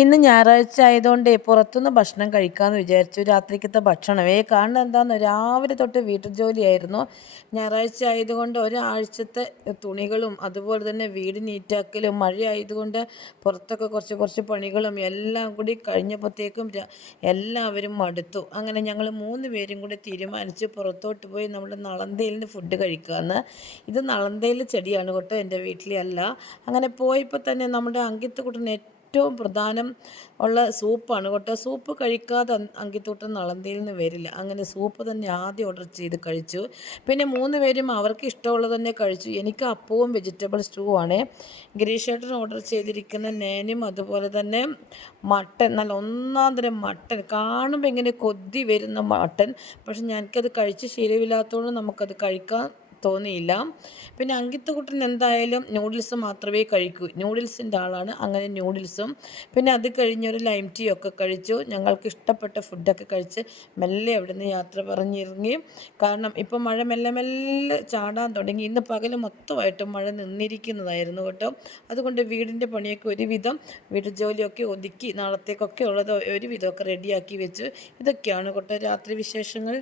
ഇന്ന് ഞായറാഴ്ച ആയതുകൊണ്ട് പുറത്തുനിന്ന് ഭക്ഷണം കഴിക്കാമെന്ന് വിചാരിച്ചു. രാത്രിക്കത്തെ ഭക്ഷണമേ കാരണം എന്താണെന്ന് രാവിലെ തൊട്ട് വീട്ടു ജോലിയായിരുന്നു. ഞായറാഴ്ച ആയതുകൊണ്ട് ഒരാഴ്ചത്തെ തുണികളും അതുപോലെ തന്നെ വീട് നീറ്റാക്കലും മഴയായതുകൊണ്ട് പുറത്തൊക്കെ കുറച്ച് പണികളും എല്ലാം കൂടി കഴിഞ്ഞപ്പോഴത്തേക്കും എല്ലാവരും മടുത്തു. അങ്ങനെ ഞങ്ങൾ 3 പേരും കൂടി തീരുമാനിച്ച് പുറത്തോട്ട് പോയി നമ്മുടെ നളന്തയിൽ നിന്ന് ഫുഡ് കഴിക്കാമെന്ന്. ഇത് നളന്തയിൽ ചെടിയാണ് കേട്ടോ, എൻ്റെ വീട്ടിലെ അല്ല. അങ്ങനെ പോയപ്പോൾ തന്നെ നമ്മുടെ അങ്കിത്തുകുട്ടന് ഏറ്റവും പ്രധാനം ഉള്ള സൂപ്പാണ് കേട്ടോ. സൂപ്പ് കഴിക്കാതെ അങ്കിത്തൂട്ടൻ നളന്തയിൽ നിന്ന് വരില്ല. അങ്ങനെ സൂപ്പ് തന്നെ ആദ്യം ഓർഡർ ചെയ്ത് കഴിച്ചു. പിന്നെ 3 പേരും അവർക്ക് ഇഷ്ടമുള്ളത് തന്നെ കഴിച്ചു. എനിക്ക് അപ്പവും വെജിറ്റബിൾ സ്റ്റൂ ആണ്. ഗിരീഷേട്ടൻ ഓർഡർ ചെയ്തിരിക്കുന്ന നേനും അതുപോലെ തന്നെ മട്ടൻ, നല്ല ഒന്നാം തരം മട്ടൻ, കാണുമ്പോൾ ഇങ്ങനെ കൊതി വരുന്ന മട്ടൻ. പക്ഷെ ഞങ്ങൾക്കത് കഴിച്ച് ശീലമില്ലാത്തതുകൊണ്ട് നമുക്കത് കഴിക്കാൻ തോന്നിയില്ല. പിന്നെ അങ്കിത്തുകുട്ടൻ എന്തായാലും നൂഡിൽസ് മാത്രമേ കഴിക്കൂ, നൂഡിൽസിൻ്റെ ആളാണ്. അങ്ങനെ നൂഡിൽസും പിന്നെ അത് കഴിഞ്ഞൊരു ലൈം ടീ ഒക്കെ കഴിച്ചു. ഞങ്ങൾക്ക് ഇഷ്ടപ്പെട്ട ഫുഡൊക്കെ കഴിച്ച് മെല്ലെ അവിടെ നിന്ന് യാത്ര പറഞ്ഞിറങ്ങി. കാരണം ഇപ്പം മഴ മെല്ലെ മെല്ലെ ചാടാൻ തുടങ്ങി. ഇന്ന് പകൽ മൊത്തമായിട്ടും മഴ നിന്നിരിക്കുന്നതായിരുന്നു കേട്ടോ. അതുകൊണ്ട് വീടിൻ്റെ പണിയൊക്കെ ഒരുവിധം വീട്ടു ജോലിയൊക്കെ ഒതുക്കി നാളത്തേക്കൊക്കെ ഉള്ളത് ഒരുവിധമൊക്കെ റെഡിയാക്കി വെച്ചു. ഇതൊക്കെയാണ് കേട്ടോ രാത്രി വിശേഷങ്ങൾ.